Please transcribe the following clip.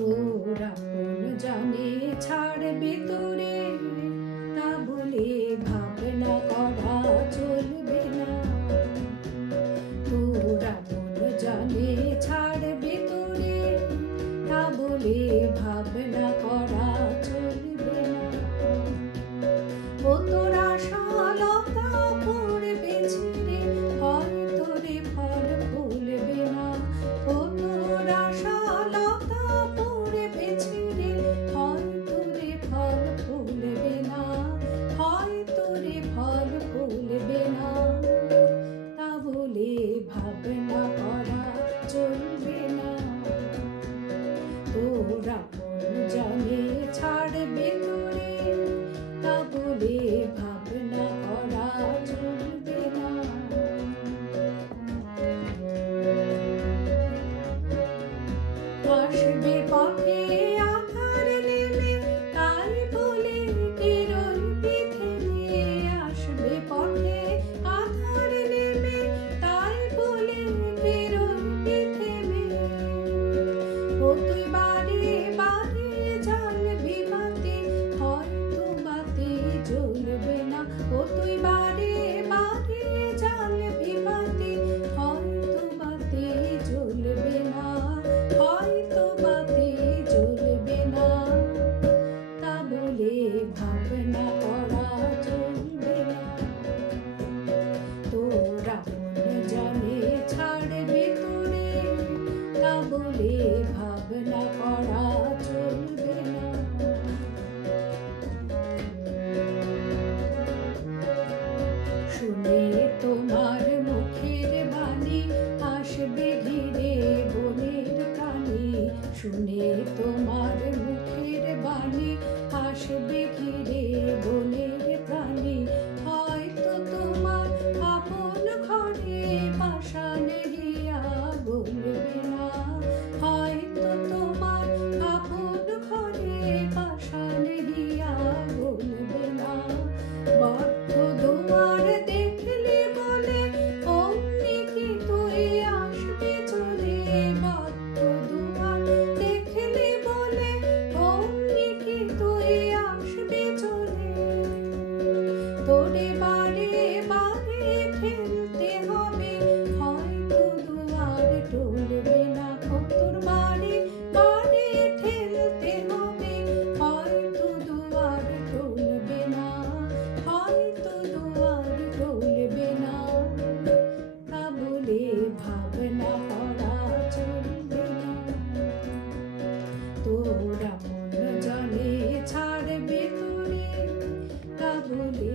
তোরা কোন জানে ছাড়বে তোরে, তা বলে ভাবনা করা চলবে না। তোরা কোন জানে ছাড়বে তোরে, তা বলে ভাবনা করা চলবে না। ও তোরা শালতা পড়বে ছিঁড়ে, হয়তো রে ফল ফুলবে না। ও তোরা শালতা পড়বে ছিঁড়ে, হয়তো রে ফল ফুলবে না, হয়তো রে ফল ফুলবে না। তা বলে ভাবনা করা চলবে না। তোরা কোন জানে ছাড়বে তোরে, তা বলে ভাবনা করা চলবে না। আসবে পথে আধার নেমে, তাই বলে কিরণটি থেমে। আসবে পথে আধার নেমে, তাই বলে কিরণটি থেমে। ও তুই বারে বারে জ্বালবি বাতি, হয়তো বাতি জ্বলবে না। ও তুই বারে বারে জ্বালবি বাতি, হয়তো বাতি জ্বলবে না, হয়তো বাতি জ্বলবে না। তা বলে ভাবনা করা চলবে না। তোরা কোন জানে ছাড়বে তোরে, তা বলে ভাবনা করা চলবে না। শুনে তোমার মুখের বাণী, আসবে ঘিরে বনের প্রাণী। শুনে তোমার মুখের বাণী, আসবে ঘিরে বনের প্রাণী। হয়তো তোমার আপন ঘরে পাষাণ হিয়া বলবে না। হয়তো তোমার আপন ঘরে পাষাণ হিয়া বলবে না। বদ্ধ দুয়ার দেখলে বলে, অমনি কি তুই আসবে চলে। বদ্ধ দুয়ার দেখলে বলে, অমনি কি তুই আসবে চলে। তোরে বারে বারে ঠেলতে হবে, হয়তো দুয়ার টলবে না। তোর বারে বারে ঠেলতে হবে, হয়তো দুয়ার টলবে না, হয়তো দুয়ার টলবে না। তা বলে ভাবনা করা চলবে না। তোরা কোন জানে ছাড়বে তোরে, তা বলে